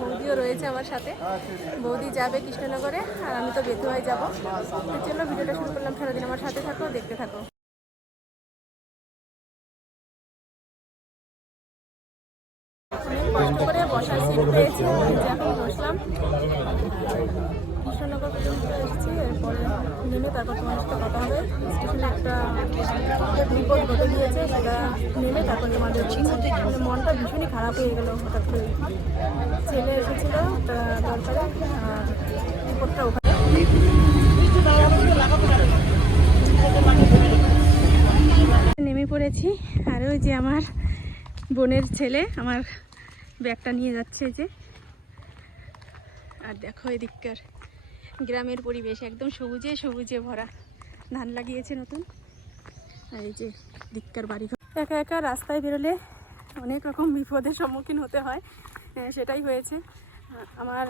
বৌদিও রয়েছে আমার সাথে। বৌদি যাবে কৃষ্ণনগরে, আর আমি তো বেতুয়ায় যাব। তো চলো ভিডিওটা শুরু করলাম, সারাদিন আমার সাথে থাকো, দেখতে থাকো। কষ্ট করে বসার সিট পেয়েছি বসলাম। কৃষ্ণনগর পর্যন্ত এসেছি, এরপরে নেমে তারপর তোমার সাথে কথা মানে মনটা ভীষণই খারাপ হয়ে গেল, হঠাৎ করে ছেলে এসেছিল নেমে পড়েছি, আর ওই যে আমার বোনের ছেলে আমার ব্যাগটা নিয়ে যাচ্ছে যে। আর দেখো এদিককার গ্রামের পরিবেশ, একদম সবুজে সবুজে ভরা। ধান লাগিয়েছে নতুন। আর এই যে দিককার বাড়ি একা একা রাস্তায় বেরোলে অনেক রকম বিপদের সম্মুখীন হতে হয়। সেটাই হয়েছে। আমার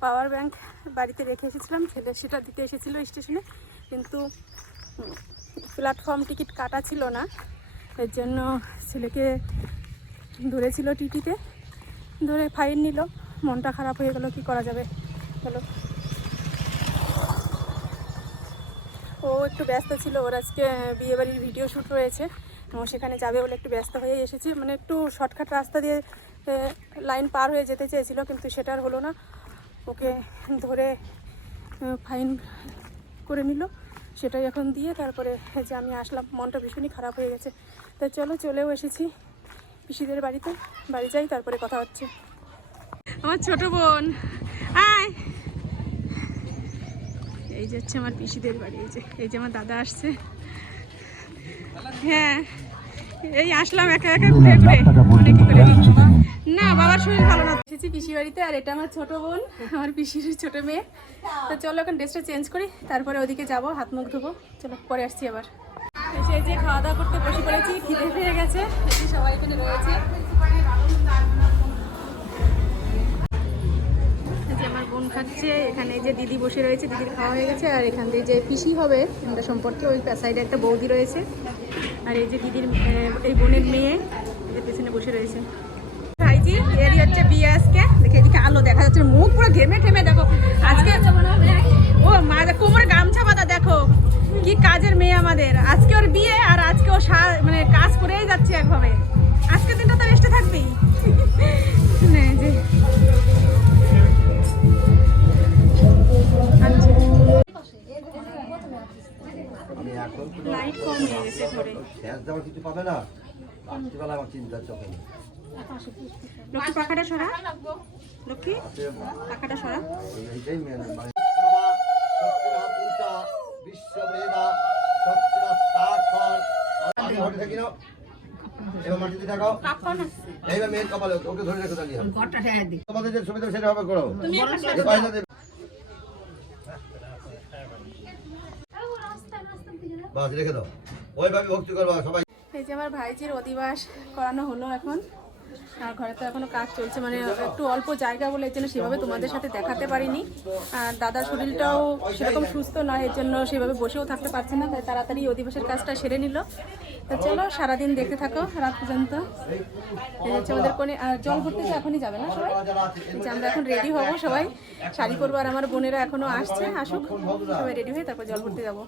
পাওয়ার ব্যাংক বাড়িতে রেখে এসেছিলাম। ছেলে সেটা দিতে এসেছিল স্টেশনে। কিন্তু প্ল্যাটফর্ম টিকিট কাটা ছিল না। এর জন্য ছেলেকে ধরেছিল টিটিতে। ধরে ফাইন নিল। মনটা খারাপ হয়ে গেল। কি করা যাবে? বলো। একটু ব্যস্ত ছিল, ওর আজকে বিয়ে বাড়ির ভিডিও শ্যুট রয়েছে সেখানে যাবে বলে একটু ব্যস্ত হয়ে এসেছে। মানে একটু শর্টকাট রাস্তা দিয়ে লাইন পার হয়ে যেতে চেয়েছিল, কিন্তু সেটা আর হলো না। ওকে ধরে ফাইন করে নিল। সেটাই এখন দিয়ে তারপরে যে আমি আসলাম, মনটা ভীষণই খারাপ হয়ে গেছে। তো চলো, চলেও এসেছি পিসিদের বাড়িতে। বাড়ি যাই, তারপরে কথা হচ্ছে। আমার ছোট বোন। এই যে হচ্ছে আমার পিসিদের বাড়ি এই যে এই যে আমার দাদা আসছে। হ্যাঁ এই আসলাম একা একা ঘুরে ঘুরে। অনেক কি করে না বাবার শরীর ভালো না। এসেছি পিসি বাড়িতে আর এটা আমার ছোট বোন আমার পিসির ছোট মেয়ে। তো চলো এখন ড্রেসটা চেঞ্জ করি তারপরে ওদিকে যাব হাত মুখ ধোবো। চলো পরে আসছি আবার। এসে যে খাওয়া দাওয়া করতে বসে পড়েছি খিদে পেয়ে গেছে। সবাই এখানে রয়েছে। খাচ্ছে, এখানে যে দিদি বসে রয়েছে, দিদির খাওয়া হয়ে গেছে, আর এখান থেকে যে পিসি হবে আমরা সম্পর্কে ওই সাইডে একটা বৌদি রয়েছে। আর এই যে দিদির এই বোনের মেয়ে, এদের পেছনে বসে রয়েছে। ভাইজি এরই হচ্ছে বিয়ে আজকে দেখে এদিকে আলো দেখা যাচ্ছে, মুখ পুরো ঘেমে ঠেমে, দেখো। আজকে দেওয়ার কিছু পাবে না? রাত্রিবেলা আমার চিন্তার চোখে নেই। লক্ষ্মী পাখাটা সরা। লক্ষ্মী পাখাটা সরা। এইটাই মেন শক্তিরা পুরুষা বিশ্ববেদা শক্তিরা তাক্ষর আমি ঘরে থাকি না। এবার মাটিতে থাকাও এইবার মেয়ের কপালে ওকে ধরে রেখে দাঁড়িয়ে তোমাদের যে সুবিধা সেটা হবে করো। যে পয়সা দেবে বাস রেখে দাও। ওইভাবে ভক্তি করবা সবাই। যে আমার ভাইজির অধিবাস করানো হলো এখন। আর ঘরে তো এখনও কাজ চলছে মানে একটু অল্প জায়গা বলে এর জন্য সেভাবে তোমাদের সাথে দেখাতে পারিনি। আর দাদার শরীরটাও সেরকম সুস্থ নয়, এর জন্য সেভাবে বসেও থাকতে পারছে না, তাই তাড়াতাড়ি অধিবাসের কাজটা সেরে নিল। তো চলো, সারাদিন দেখতে থাকো, রাত পর্যন্ত। হচ্ছে আমাদের কোনে আর জল ভরতে তো এখনই যাবে না সবাই? যে আমরা এখন রেডি হব সবাই। শাড়ি পরবো আর আমার বোনেরা এখনও আসছে, আসুক। সবাই রেডি হয়ে তারপর জল ভরতে যাব।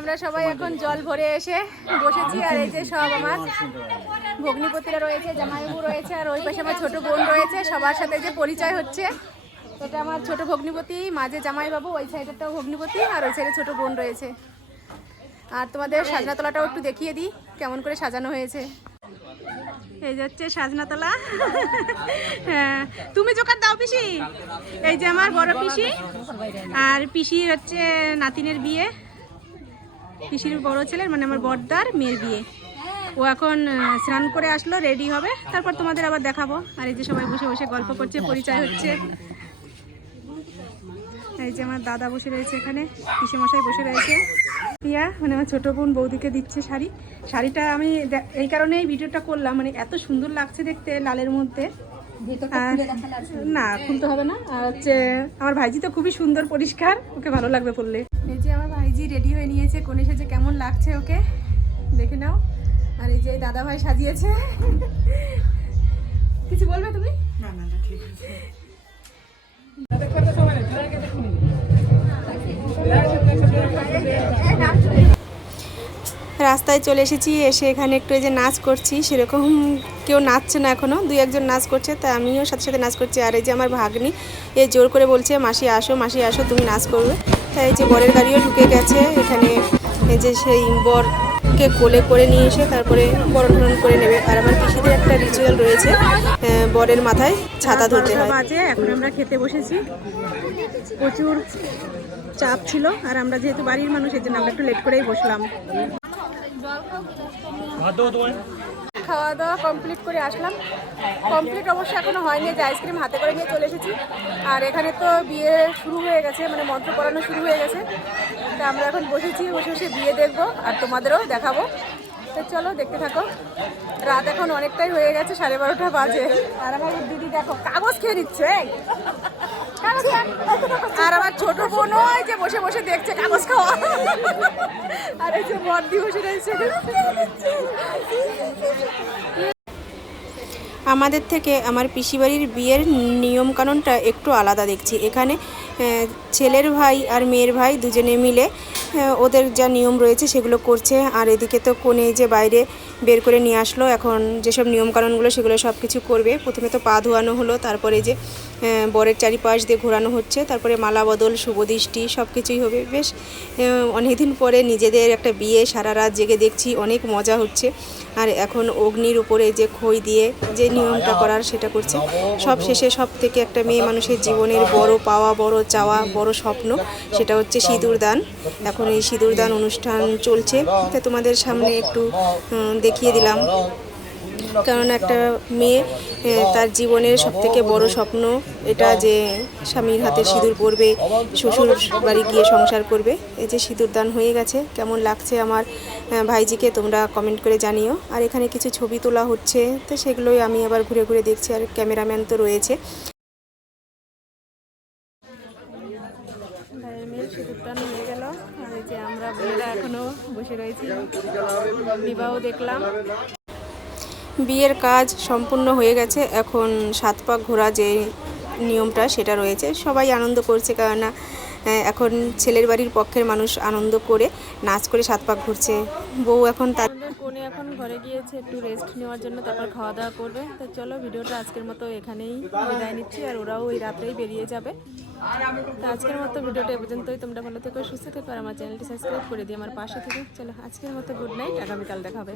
আমরা সবাই এখন জল ভরে এসে বসেছি, আর এই যে সব আমার ভগ্নিপতিরা রয়েছে জামাইবু রয়েছে, আর ওই পাশে আমার ছোট বোন রয়েছে। সবার সাথে যে পরিচয় হচ্ছে এটা আমার ছোট ভগ্নিপতি, মাঝে জামাইবাবু, ওই সাইডেরটাও ভগ্নিপতি, আর ওই সাইডে ছোট বোন রয়েছে। আর তোমাদের সাজনাতলাটাও একটু দেখিয়ে দিই কেমন করে সাজানো হয়েছে। এই যে হচ্ছে সাজনাতলা। হ্যাঁ তুমি জোকার দাও পিসি। এই যে আমার বড় পিসি। আর পিসির হচ্ছে নাতিনের বিয়ে। পিসির বড় ছেলের মানে আমার বড়দার মেয়ের বিয়ে। ও এখন স্নান করে আসলো রেডি হবে। তারপর তোমাদের আবার দেখাবো। আর এই যে সবাই বসে বসে গল্প করছে পরিচয় হচ্ছে। এই যে আমার দাদা বসে রয়েছে এখানে পিসে মশাই বসে রয়েছে। পিয়া মানে আমার ছোট বোন বৌদিকে দিচ্ছে শাড়ি। শাড়িটা আমি এই কারণেই ভিডিওটা করলাম মানে এত সুন্দর লাগছে দেখতে লালের মধ্যে। আর- না খুলতে হবে না। আর হচ্ছে আমার ভাইজি তো খুবই সুন্দর পরিষ্কার। ওকে ভালো লাগবে পরলে। এই যে আমার ভাইজি রেডি হয়ে নিয়েছে কোনে সেজে কেমন লাগছে ওকে? দেখে নাও। আর এই যে এই দাদা ভাই সাজিয়েছে। কিছু বলবে তুমি? রাস্তায় চলে এসেছি এসে এখানে একটু এই যে নাচ করছি সেরকম কেউ নাচছে না এখনও দুই একজন নাচ করছে তা আমিও সাথে সাথে নাচ করছি। আর এই যে আমার ভাগ্নি এ জোর করে বলছে মাসি আসো মাসি আসো তুমি নাচ করবে। তাই এই যে বরের গাড়িও ঢুকে গেছে এখানে এই যে সেই বরকে কোলে করে নিয়ে এসে তারপরে বরণ ধরন করে নেবে। আর আমার পিসিদের একটা রিচুয়াল রয়েছে বরের মাথায় ছাতা ধরতে হয়। বাজে এখন আমরা খেতে বসেছি। প্রচুর চাপ ছিল আর আমরা যেহেতু বাড়ির মানুষ এই জন্য আমরা একটু লেট করেই বসলাম। খাওয়া দাওয়া কমপ্লিট করে আসলাম। কমপ্লিট অবশ্য এখনও হয়নি, যে আইসক্রিম হাতে করে নিয়ে চলে এসেছি। আর এখানে তো বিয়ে শুরু হয়ে গেছে মানে মন্ত্র পড়ানো শুরু হয়ে গেছে। তা আমরা এখন বসেছি, বসে বসে বিয়ে দেখব, আর তোমাদেরও দেখাবো। তো চলো দেখতে থাকো। রাত এখন অনেকটাই হয়ে গেছে, সাড়ে বারোটা বাজে। আর আমার দিদি দেখো, কাগজ খেয়ে নিচ্ছে। আর আমার ছোট যে বসে বসে দেখছে কাগজ খাওয়া। আর এই যে বসে রয়েছে। আমাদের থেকে আমার পিসিবাড়ির বিয়ের নিয়মকানুনটা একটু আলাদা দেখছি। এখানে ছেলের ভাই আর মেয়ের ভাই দুজনে মিলে আহ, ওদের যা নিয়ম রয়েছে সেগুলো করছে। আর এদিকে তো কোণে যে বাইরে বের করে নিয়ে আসলো এখন যেসব নিয়মকানুনগুলো সেগুলো সব কিছু করবে। প্রথমে তো পা ধোয়ানো হলো তারপরে যে বরের চারিপাশ দিয়ে ঘোরানো হচ্ছে তারপরে মালা বদল শুভদৃষ্টি সব কিছুই হবে। বেশ অনেক দিন পরে নিজেদের একটা বিয়ে সারা রাত জেগে দেখছি অনেক মজা হচ্ছে। আর এখন অগ্নির উপরে যে খই দিয়ে যে নিয়মটা করার সেটা করছে। সব শেষে সব থেকে একটা মেয়ে মানুষের জীবনের বড় পাওয়া বড় চাওয়া বড় স্বপ্ন, সেটা হচ্ছে সিঁদুর দান। এখন এই সিঁদুর দান অনুষ্ঠান চলছে। তা তোমাদের সামনে একটু দেখিয়ে দিলাম। কারণ একটা মেয়ে তার জীবনের সব থেকে বড় স্বপ্ন এটা যে স্বামীর হাতে সিঁদুর পরবে, শ্বশুর বাড়ি গিয়ে সংসার করবে। এই যে সিঁদুর দান হয়ে গেছে। কেমন লাগছে আমার ভাইজিকে তোমরা কমেন্ট করে জানিও। আর এখানে কিছু ছবি তোলা হচ্ছে, তো সেগুলোই আমি আবার ঘুরে ঘুরে দেখছি। আর ক্যামেরাম্যান তো রয়েছে ভাইয়ের মেয়ের সিঁদুর দান হয়ে গেল আর এই যে আমরা বোনেরা এখনও বসে রয়েছি। বিবাহ দেখলাম। বিয়ের কাজ সম্পূর্ণ হয়ে গেছে। এখন সাত পাক ঘোরা যে নিয়মটা, সেটা রয়েছে। সবাই আনন্দ করছে, কেননা এখন ছেলের বাড়ির পক্ষের মানুষ আনন্দ করে নাচ করে সাত পাক ঘুরছে। বউ এখন তার কোনে এখন ঘরে গিয়েছে, একটু রেস্ট নেওয়ার জন্য, তারপর খাওয়া দাওয়া করবে। তো চলো, ভিডিওটা আজকের মতো এখানেই বিদায় নিচ্ছি, আর ওরাও ওই রাত্রেই বেরিয়ে যাবে। তো আজকের মতো ভিডিওটা এ পর্যন্তই। তোমরা ভালো থেকো, সুস্থ থেকো, আর আমার চ্যানেলটি সাবস্ক্রাইব করে দিও আমার পাশে থেকে। চলো, আজকের মতো গুড নাইট আগামীকাল দেখা হবে।